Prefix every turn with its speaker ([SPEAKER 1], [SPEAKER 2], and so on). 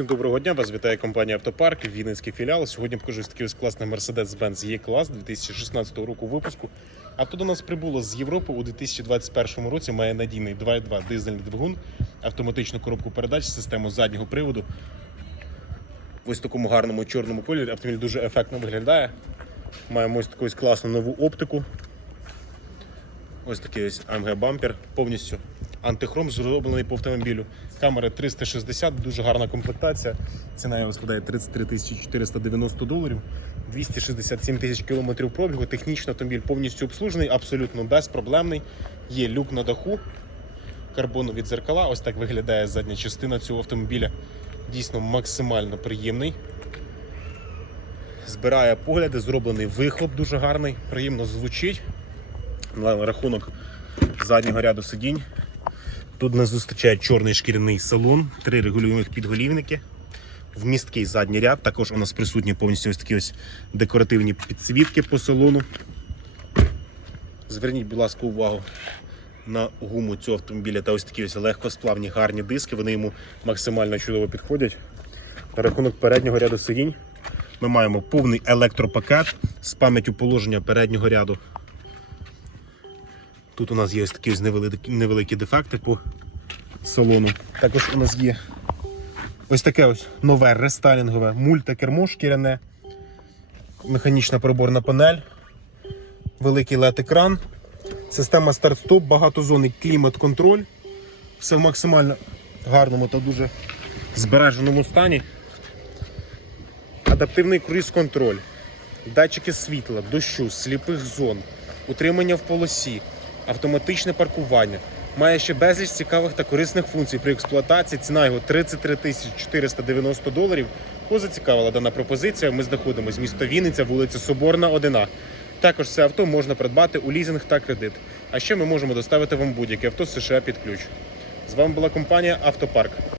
[SPEAKER 1] Всім Доброго дня, вас вітає компанія Автопарк, Вінницький філіал. Сьогодні покажу такий ось класний Mercedes-Benz E-клас 2016 року випуску. Авто до нас прибуло з Європи у 2021 році. Має надійний 2.2 дизельний двигун, автоматичну коробку передач, систему заднього приводу. В ось такому гарному чорному кольорі автомобіль дуже ефектно виглядає. Маємо ось таку ось класну нову оптику. Ось такий ось AMG бампер, повністю антихром зроблений по автомобілю. Камери 360, дуже гарна комплектація. Ціна його складає 33 490 доларів, 267 тисяч кілометрів пробігу. Технічно автомобіль повністю обслужений, абсолютно безпроблемний. Є люк на даху, карбонові дзеркала. Ось так виглядає задня частина цього автомобіля. Дійсно максимально приємний. Збирає погляди, зроблений вихлоп дуже гарний, приємно звучить на рахунок заднього ряду сидінь. Тут нас зустрічає чорний шкіряний салон, три регулюємих підголівники, вмісткий задній ряд. Також у нас присутні повністю ось такі ось декоративні підсвітки по салону. Зверніть, будь ласка, увагу на гуму цього автомобіля та ось такі ось легкосплавні гарні диски. Вони йому максимально чудово підходять. На рахунок переднього ряду сидінь ми маємо повний електропакет з пам'яттю положення переднього ряду. Тут у нас є ось такі невеликі, невеликі дефекти по салону. Також у нас є ось таке ось нове рестайлінгове мультикермо шкіряне, механічна приборна панель, великий LED-екран, система старт-стоп, багатозонний клімат-контроль. Все в максимально гарному та дуже збереженому стані. Адаптивний круїз-контроль, датчики світла, дощу, сліпих зон, утримання в полосі, автоматичне паркування. Має ще безліч цікавих та корисних функцій при експлуатації. Ціна його 33 тисячі 490 доларів. Кого зацікавила дана пропозиція. Ми знаходимося місто Вінниця, вулиця Соборна, 1. Також це авто можна придбати у лізинг та кредит. А ще ми можемо доставити вам будь-яке авто з США під ключ. З вами була компанія Автопарк.